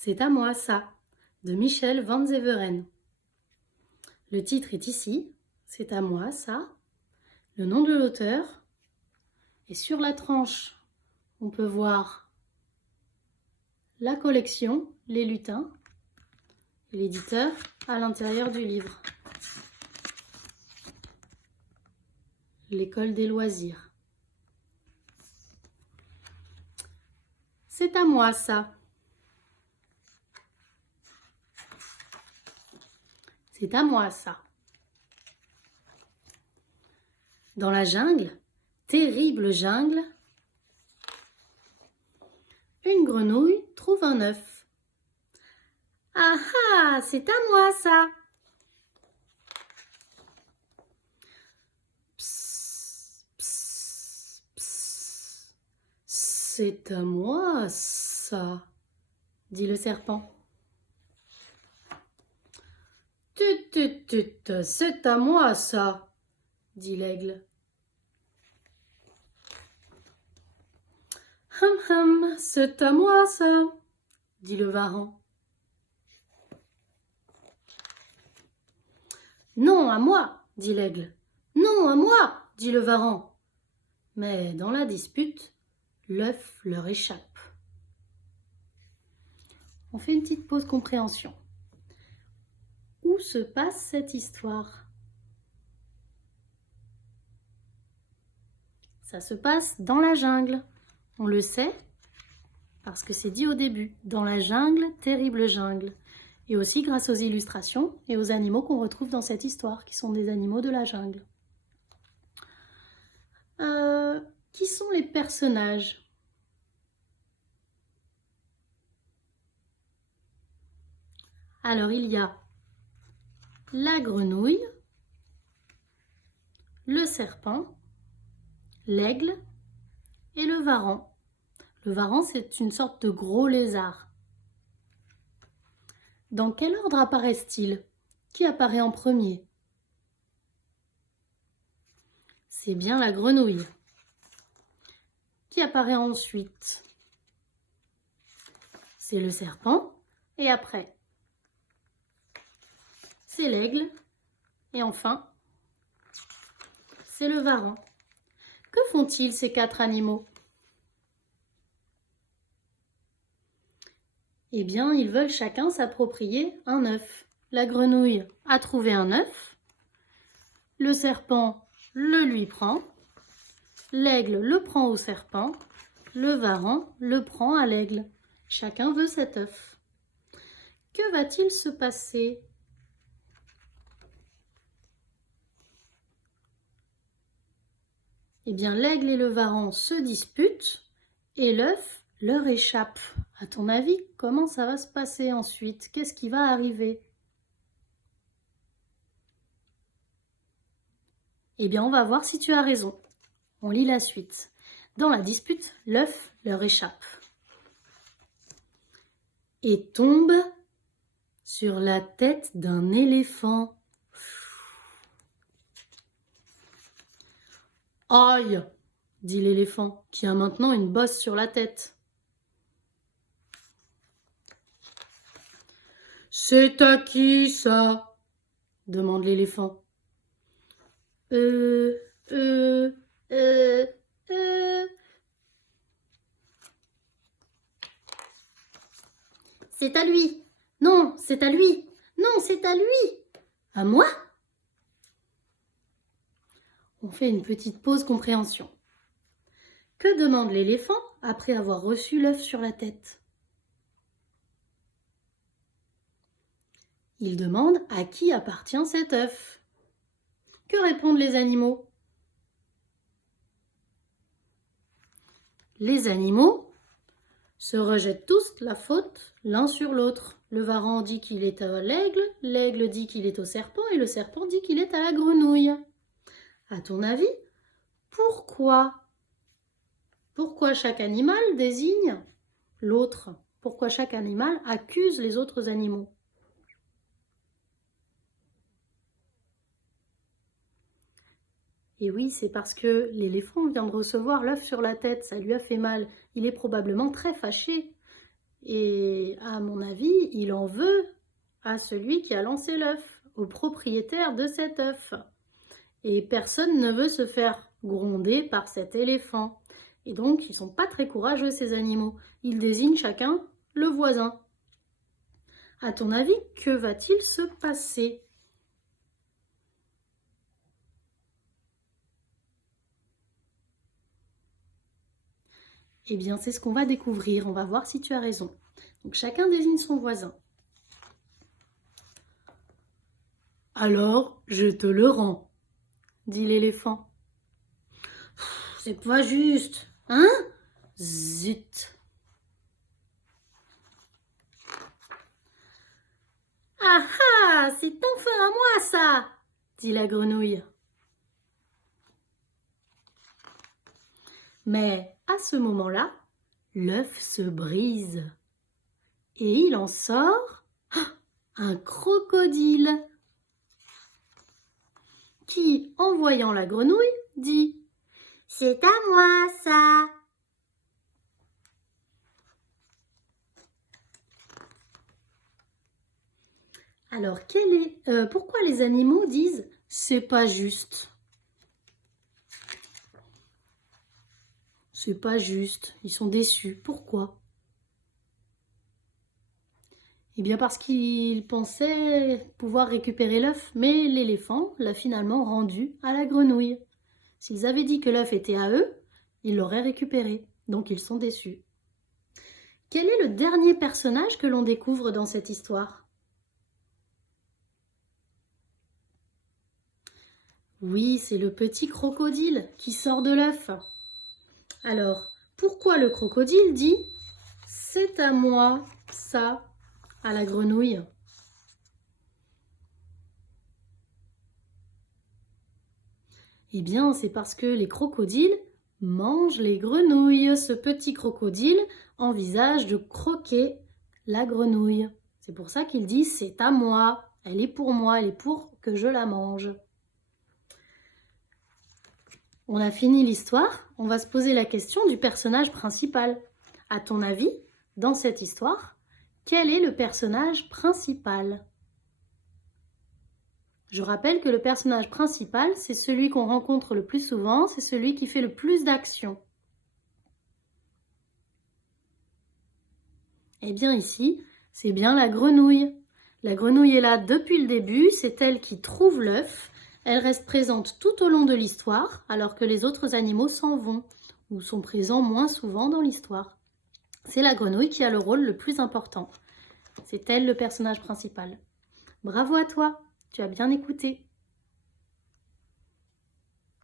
C'est à moi ça, de Michel Van Zeveren. Le titre est ici, c'est à moi ça, le nom de l'auteur, et sur la tranche, on peut voir la collection, les lutins, et l'éditeur à l'intérieur du livre. L'école des loisirs. C'est à moi ça. C'est à moi ça. Dans la jungle, terrible jungle, une grenouille trouve un œuf. Ah ah, c'est à moi ça. Psst, psst, psst. C'est à moi ça, dit le serpent. Tut, tut, tut, c'est à moi ça, dit l'aigle. Hum hum, c'est à moi ça, dit le varan. Non, à moi, dit l'aigle. Non, à moi, dit le varan. Mais dans la dispute, l'œuf leur échappe. On fait une petite pause compréhension. Où se passe cette histoire? Ça se passe dans la jungle. On le sait parce que c'est dit au début. Dans la jungle, terrible jungle. Et aussi grâce aux illustrations et aux animaux qu'on retrouve dans cette histoire, qui sont des animaux de la jungle. Qui sont les personnages? Alors, il y a la grenouille, le serpent, l'aigle et le varan. Le varan, c'est une sorte de gros lézard. Dans quel ordre apparaissent-ils? Qui apparaît en premier? C'est bien la grenouille. Qui apparaît ensuite? C'est le serpent. Et après, c'est l'aigle. Et enfin, c'est le varan. Que font-ils ces quatre animaux? Eh bien, ils veulent chacun s'approprier un œuf. La grenouille a trouvé un œuf. Le serpent le lui prend. L'aigle le prend au serpent. Le varan le prend à l'aigle. Chacun veut cet œuf. Que va-t-il se passer? Eh bien, l'aigle et le varan se disputent et l'œuf leur échappe. À ton avis, comment ça va se passer ensuite? Qu'est-ce qui va arriver? Eh bien, on va voir si tu as raison. On lit la suite. Dans la dispute, l'œuf leur échappe et tombe sur la tête d'un éléphant. Aïe, dit l'éléphant, qui a maintenant une bosse sur la tête. C'est à qui ça? Demande l'éléphant. C'est à lui. Non, c'est à lui. Non, c'est à lui. À moi? On fait une petite pause compréhension. Que demande l'éléphant après avoir reçu l'œuf sur la tête? Il demande à qui appartient cet œuf. Que répondent les animaux? Les animaux se rejettent tous la faute l'un sur l'autre. Le varan dit qu'il est à l'aigle, l'aigle dit qu'il est au serpent et le serpent dit qu'il est à la grenouille. À ton avis, pourquoi chaque animal désigne l'autre? Pourquoi chaque animal accuse les autres animaux? Et oui, c'est parce que l'éléphant vient de recevoir l'œuf sur la tête, ça lui a fait mal. Il est probablement très fâché. Et À mon avis, il en veut à celui qui a lancé l'œuf, au propriétaire de cet œuf. Et personne ne veut se faire gronder par cet éléphant. Et donc, ils ne sont pas très courageux, ces animaux. Ils désignent chacun le voisin. À ton avis, que va-t-il se passer? Eh bien, c'est ce qu'on va découvrir. On va voir si tu as raison. Donc, chacun désigne son voisin. Alors, je te le rends, dit l'éléphant. C'est pas juste, hein? Zut! Ah ah, c'est enfin à moi ça, dit la grenouille. Mais à ce moment-là, l'œuf se brise et il en sort un crocodile qui, en voyant la grenouille, dit « C'est à moi ça !» Alors, pourquoi les animaux disent « c'est pas juste » ? C'est pas juste, ils sont déçus. Pourquoi? Eh bien parce qu'ils pensaient pouvoir récupérer l'œuf, mais l'éléphant l'a finalement rendu à la grenouille. S'ils avaient dit que l'œuf était à eux, ils l'auraient récupéré, donc ils sont déçus. Quel est le dernier personnage que l'on découvre dans cette histoire? Oui, c'est le petit crocodile qui sort de l'œuf. Alors, pourquoi le crocodile dit « c'est à moi, ça » à la grenouille? Eh bien, c'est parce que les crocodiles mangent les grenouilles. Ce petit crocodile envisage de croquer la grenouille. C'est pour ça qu'il dit « c'est à moi, elle est pour moi, elle est pour que je la mange ». On a fini l'histoire, on va se poser la question du personnage principal. À ton avis, dans cette histoire, quel est le personnage principal? Je rappelle que le personnage principal, c'est celui qu'on rencontre le plus souvent, c'est celui qui fait le plus d'actions. Eh bien ici, c'est bien la grenouille. La grenouille est là depuis le début, c'est elle qui trouve l'œuf. Elle reste présente tout au long de l'histoire, alors que les autres animaux s'en vont, ou sont présents moins souvent dans l'histoire. C'est la grenouille qui a le rôle le plus important. C'est elle le personnage principal. Bravo à toi, tu as bien écouté.